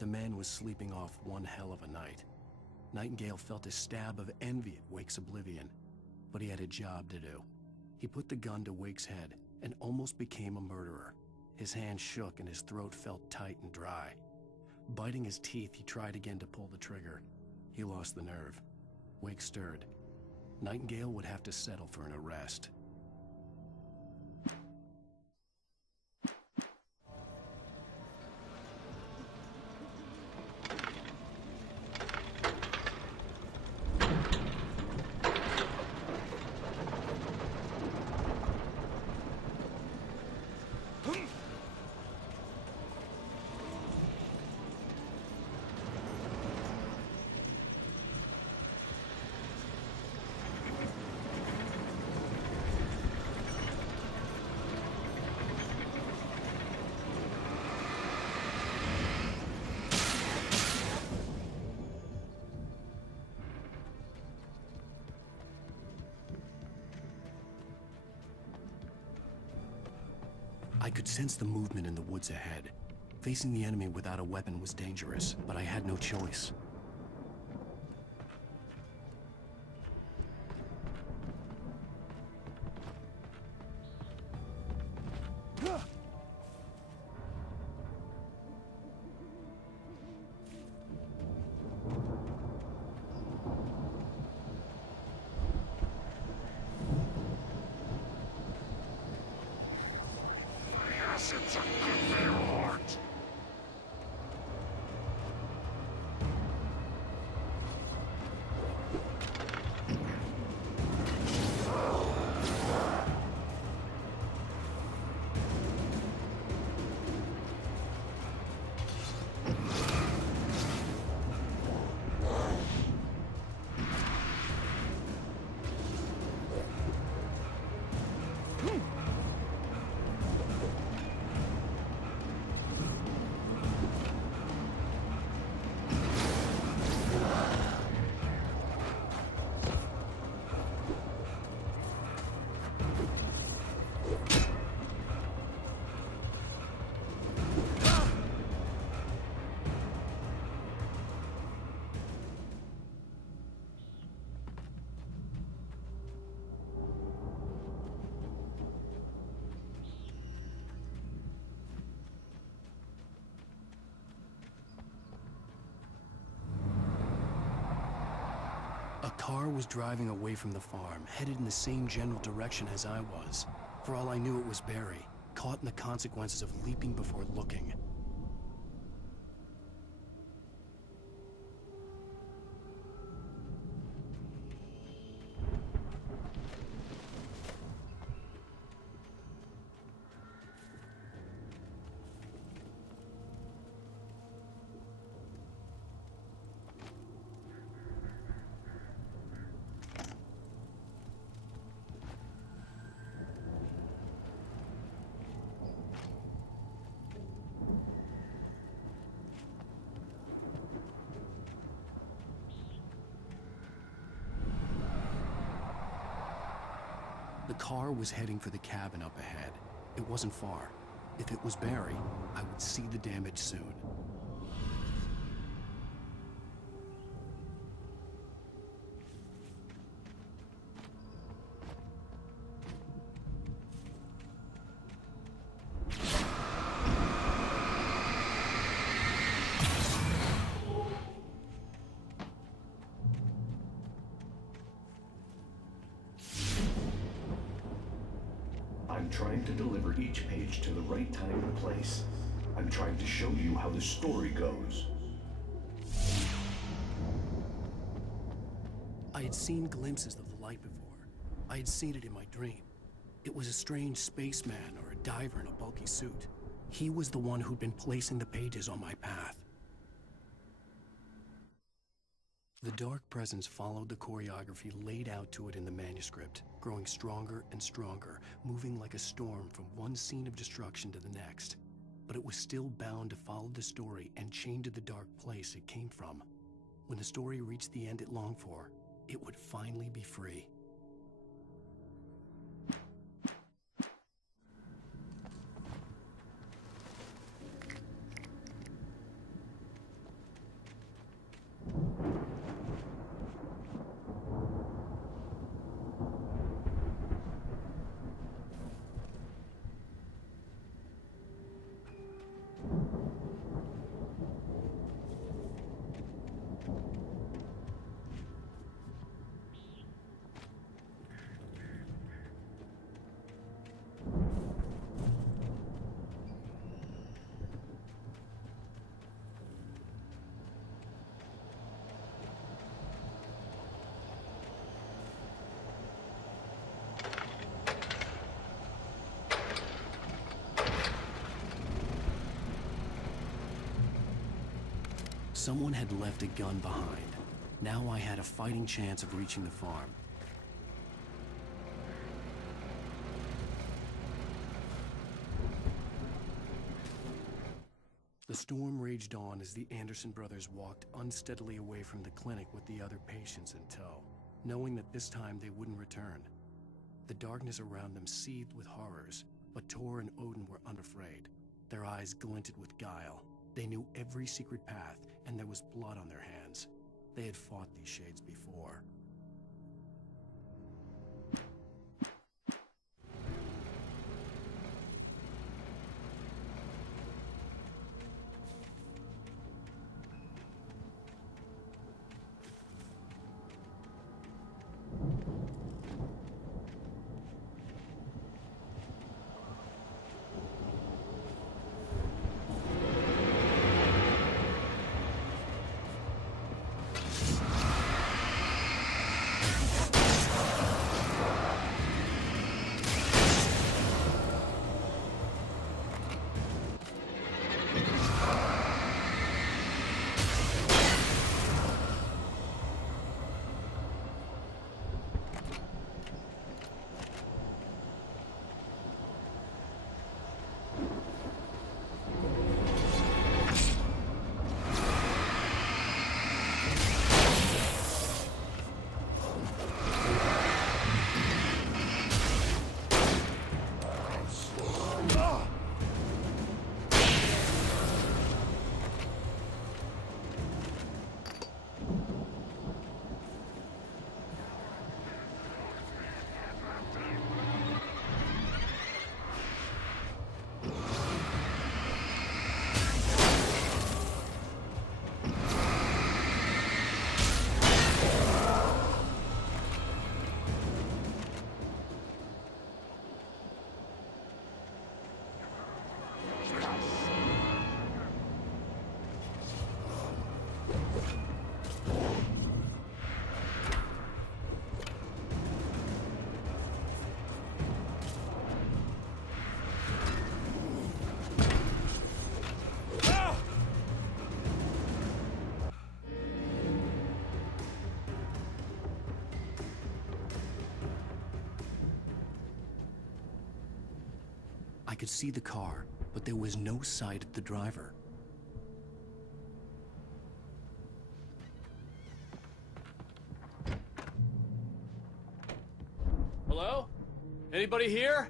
The man was sleeping off one hell of a night. Nightingale felt a stab of envy at Wake's oblivion, but he had a job to do. He put the gun to Wake's head and almost became a murderer. His hand shook and his throat felt tight and dry. Biting his teeth, he tried again to pull the trigger. He lost the nerve. Wake stirred. Nightingale would have to settle for an arrest. I could sense the movement in the woods ahead. Facing the enemy without a weapon was dangerous, but I had no choice. It's a good heart. A car was driving away from the farm, headed in the same general direction as I was. For all I knew, it was Barry, caught in the consequences of leaping before looking. The car was heading for the cabin up ahead. It wasn't far. If it was Barry, I would see the damage soon. I'm trying to deliver each page to the right time and place. I'm trying to show you how the story goes. I had seen glimpses of the light before. I had seen it in my dream. It was a strange spaceman or a diver in a bulky suit. He was the one who'd been placing the pages on my path. The dark presence followed the choreography laid out to it in the manuscript, growing stronger and stronger, moving like a storm from one scene of destruction to the next. But it was still bound to follow the story and chained to the dark place it came from. When the story reached the end it longed for, it would finally be free. Someone had left a gun behind. Now I had a fighting chance of reaching the farm. The storm raged on as the Anderson brothers walked unsteadily away from the clinic with the other patients in tow, knowing that this time they wouldn't return. The darkness around them seethed with horrors, but Tor and Odin were unafraid. Their eyes glinted with guile. They knew every secret path, and there was blood on their hands. They had fought these shades before. I could see the car, but there was no sight of the driver. Hello? Anybody here?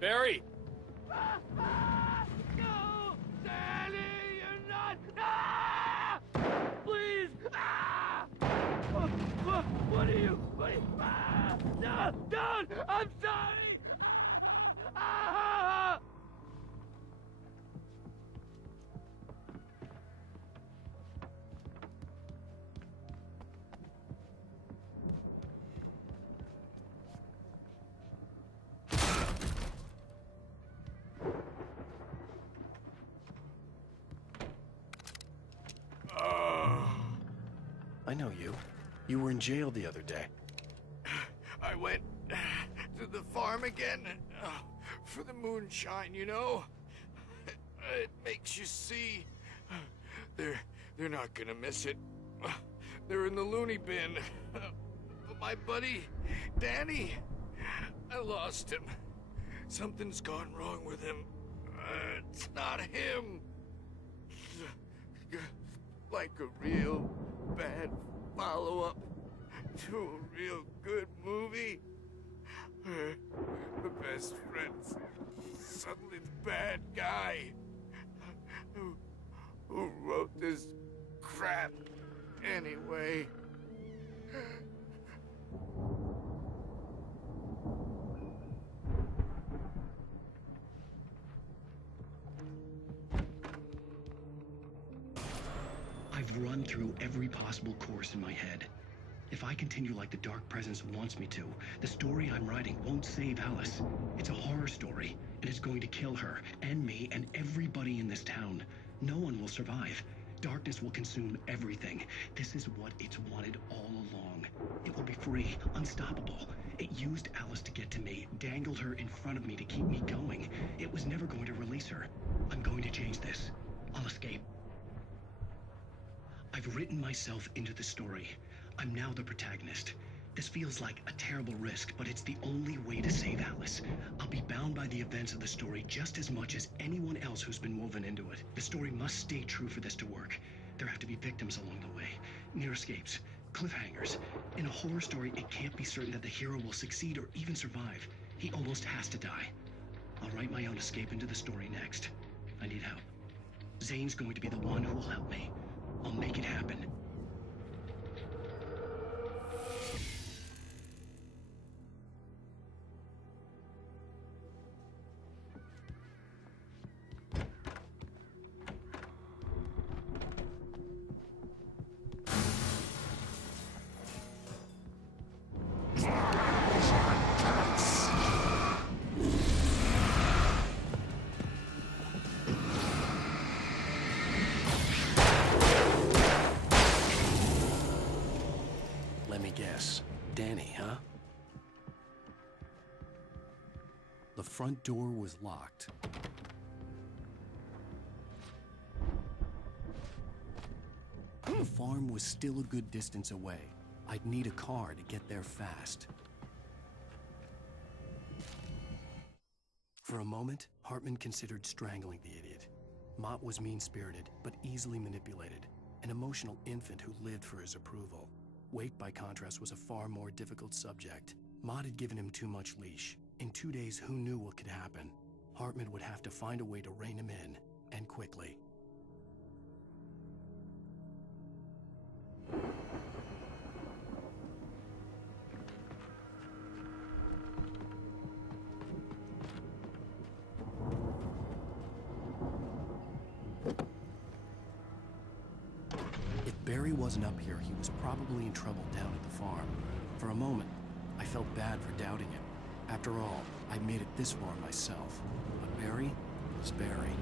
Barry! No! Danny, you're not! Ah! Please! Ah! What are you? Ah! No! Don't! I'm sorry! Ah! I know you. You were in jail the other day. I went to the farm again for the moonshine, you know? It makes you see. They're not gonna miss it. They're in the loony bin. But my buddy, Danny, I lost him. Something's gone wrong with him. It's not him. Like a real bad follow-up to a real good movie. The best friend's suddenly the bad guy. Who wrote this crap anyway? I've run through every possible course in my head. If I continue like the Dark Presence wants me to, the story I'm writing won't save Alice. It's a horror story, and it's going to kill her, and me, and everybody in this town. No one will survive. Darkness will consume everything. This is what it's wanted all along. It will be free, unstoppable. It used Alice to get to me, dangled her in front of me to keep me going. It was never going to release her. I'm going to change this. I've written myself into the story. I'm now the protagonist. This feels like a terrible risk, but it's the only way to save Atlas. I'll be bound by the events of the story just as much as anyone else who's been woven into it. The story must stay true for this to work. There have to be victims along the way, near escapes, cliffhangers. In a horror story, it can't be certain that the hero will succeed or even survive. He almost has to die. I'll write my own escape into the story next. I need help. Zane's going to be the one who will help me. I'll make it happen. Let me guess. Danny, huh? The front door was locked. The farm was still a good distance away. I'd need a car to get there fast. For a moment, Hartman considered strangling the idiot. Mott was mean-spirited, but easily manipulated. An emotional infant who lived for his approval. Wake, by contrast, was a far more difficult subject. Mott had given him too much leash. In 2 days, who knew what could happen? Hartman would have to find a way to rein him in, and quickly. If Barry wasn't up here, he was probably in trouble down at the farm. For a moment, I felt bad for doubting him. After all, I'd made it this far myself. But Barry was Barry.